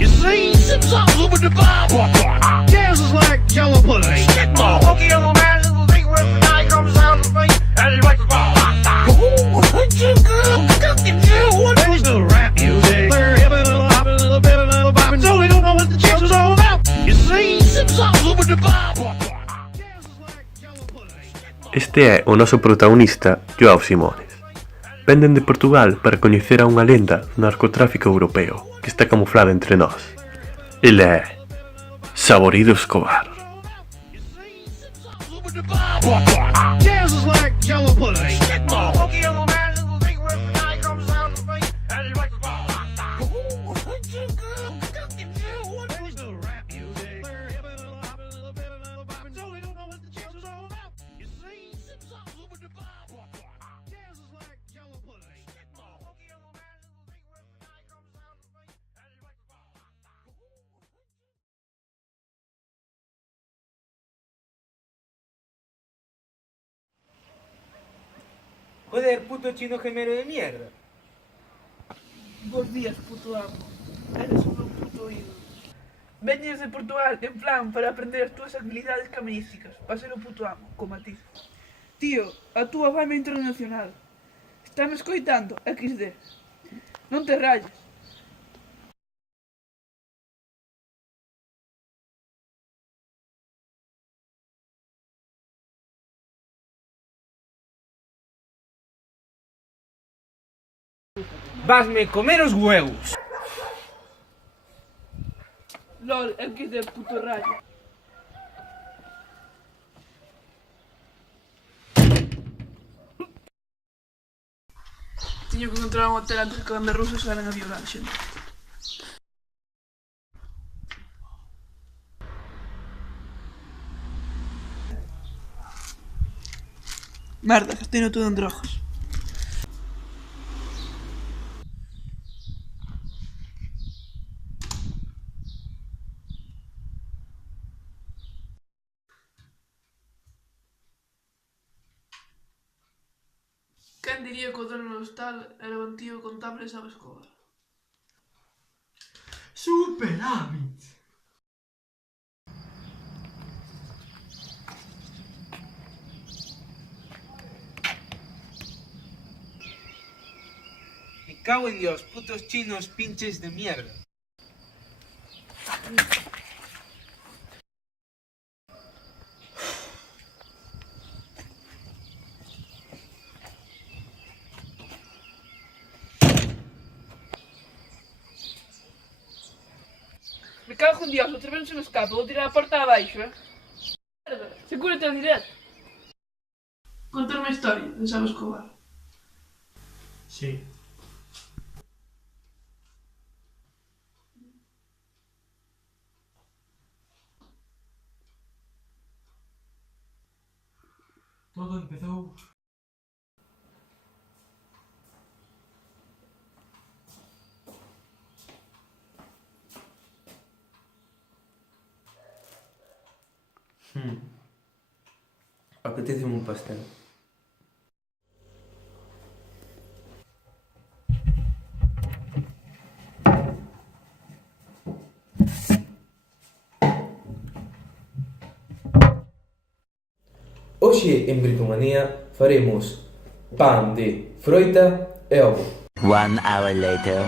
You see, Simpsons over the Bible. Jazz is like yellow pudding. Oh, okay, little man, little thing where the guy comes out of me and he likes to go. Oh, what you girl, cooking you? What is the rap music? They're hipping a little hopping, a little bit, a little bopping, so they don't know what the jazz is all about. You see, Simpsons over the Bible. Jazz is like yellow pudding. Este é o noso protagonista, Joao Simones. Venden de Portugal para coñecer a unha lenda do narcotráfico europeo que está camuflada entre nós. Ele é Saborido Escobar. Jazz is like yellow pudding. Oh, okay, little man, little thing where the guy comes out of me and he likes to go. Oh, what you girl, cooking you? What is the rap music? They're hipping a little hopping, a little bit, a little bopping, so they don't know what the jazz is all about. You see, Simpsons over the Bible. Jazz is like yellow pudding. Oh, okay, little man, little thing where the guy comes out of me and he likes to go. Joder, puto chino gemelo de mierda. Bos días, puto amo. Eres un puto ídolo. Veñes de Portugal en plan para aprender as túas habilidades caminísticas, para ser o puto amo, como a ti. Tío, a túa fama internacional. Estame escoitando, XD. Non te rayes. Vasme comer os huevos. LOL, XD, puto rayo. Tiño que encontrar un hotel antes que os bandas rusas saran a violar, xente. Merda, gastei todo en drogas. Quen diría que o dono do hostal era o antigo contable Sao Escobar? Superávit. Me cago en Dios, putos chinos pinches de mierda. Me cago en Dios, outra vez non se me escapa, vou tirar a porta abaixo, Merda, segúrate ao directo. Contar unha historia de Sao Escobar. Sí. Todo empezou Apetéceme un pastel. Hoxe en Britomanía faremos pan de froita e ovo. 1 hour later.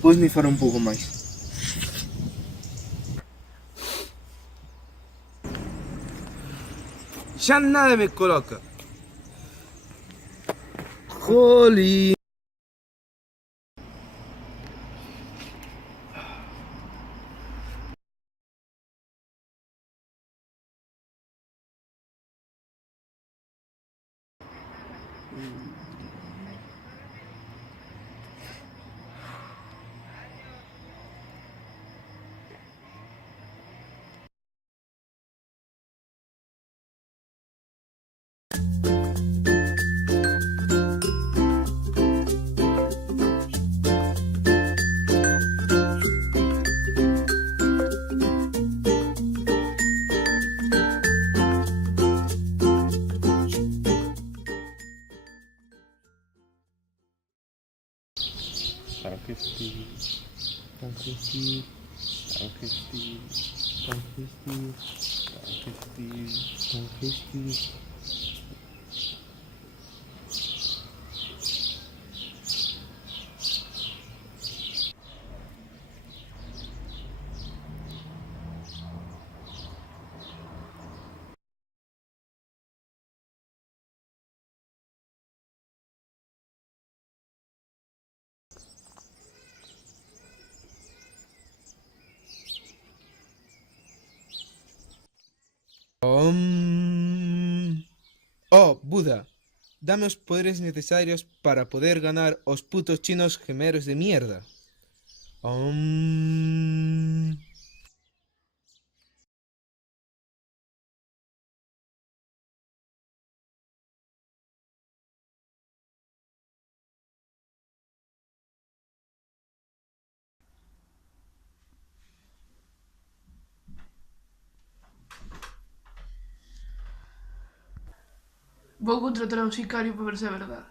Pois ni fará un pouco máis. Xa nada me coloca. Jolín. Danke, Steve. Danke, Steve. Danke, Steve. Danke, Steve. Danke, Steve. Danke, Steve. Oh, Buda, dame os poderes necesarios para poder ganar os putos chinos gemeros de mierda. Vou contratar a un sicario para ver se é verdade.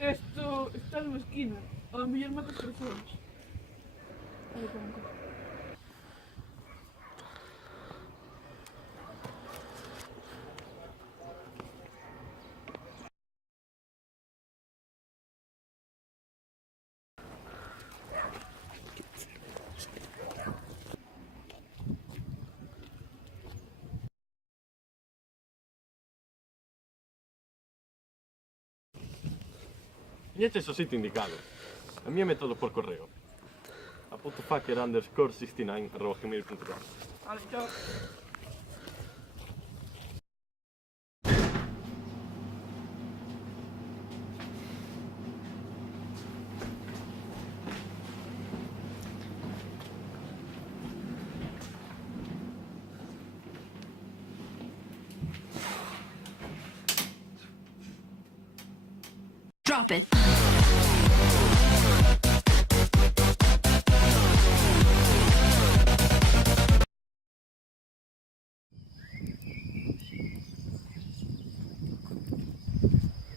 Esto está nunha esquina. A mellor mata as persoas. Olha como que... Este é o sitio indicado. Envíame todo por correo. A putofucker_69@gmail.com. Vale, chao. Drop it.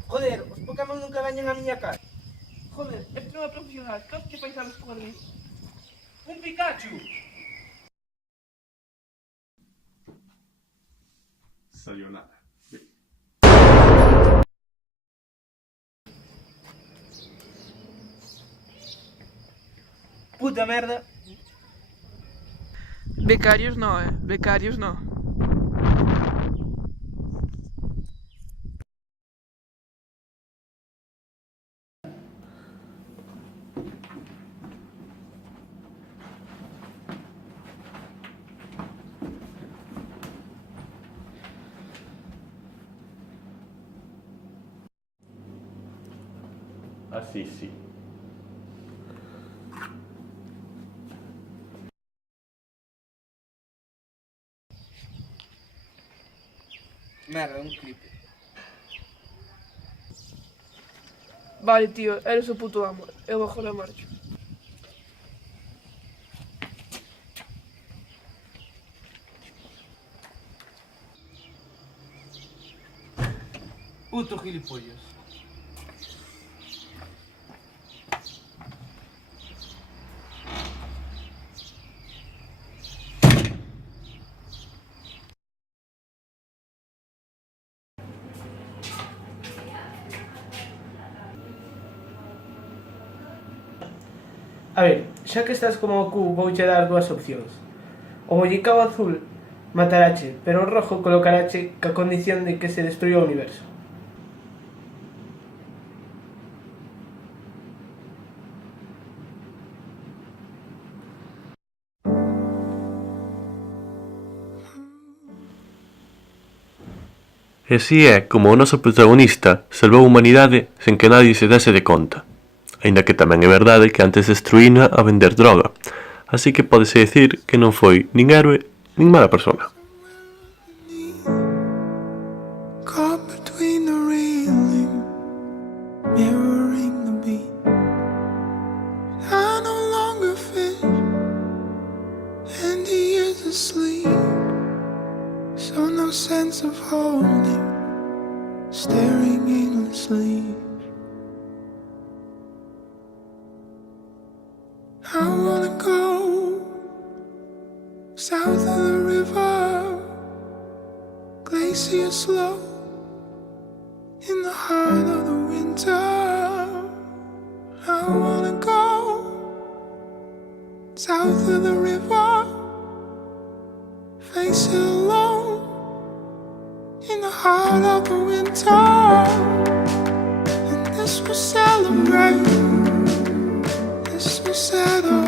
Joder, os Pokémon nunca veñen a miña casa. Joder, esto non é profesional. Que os que pensabas jugar nisso? Un Pikachu! Sayonara. Puta merda. Becarios no, becarios no. Así sí. Merda, un clipe. Vale, tío, eres o puto amo. Eu agora marcho. Puto gilipollas. A ver, xa que estás como Goku, vouche dar dúas opcións. O bollicao azul matarache, pero o rojo colocarache ca condición de que se destrua o universo. E así é como o noso protagonista salvou a humanidade sen que nadie se dese de conta. Aínda que tamén é verdade que antes destruína a vender droga, así que pódese dicir que non foi nin héroe nin mala persona. Caught between the railing, mirroring the beat. I no longer fit, and he is asleep. So no sense of holding, staring aimlessly. I wanna go south of the river, glacier slow, in the heart of the winter. I wanna go south of the river, face it alone, in the heart of the winter. And this will celebrate, this will settle.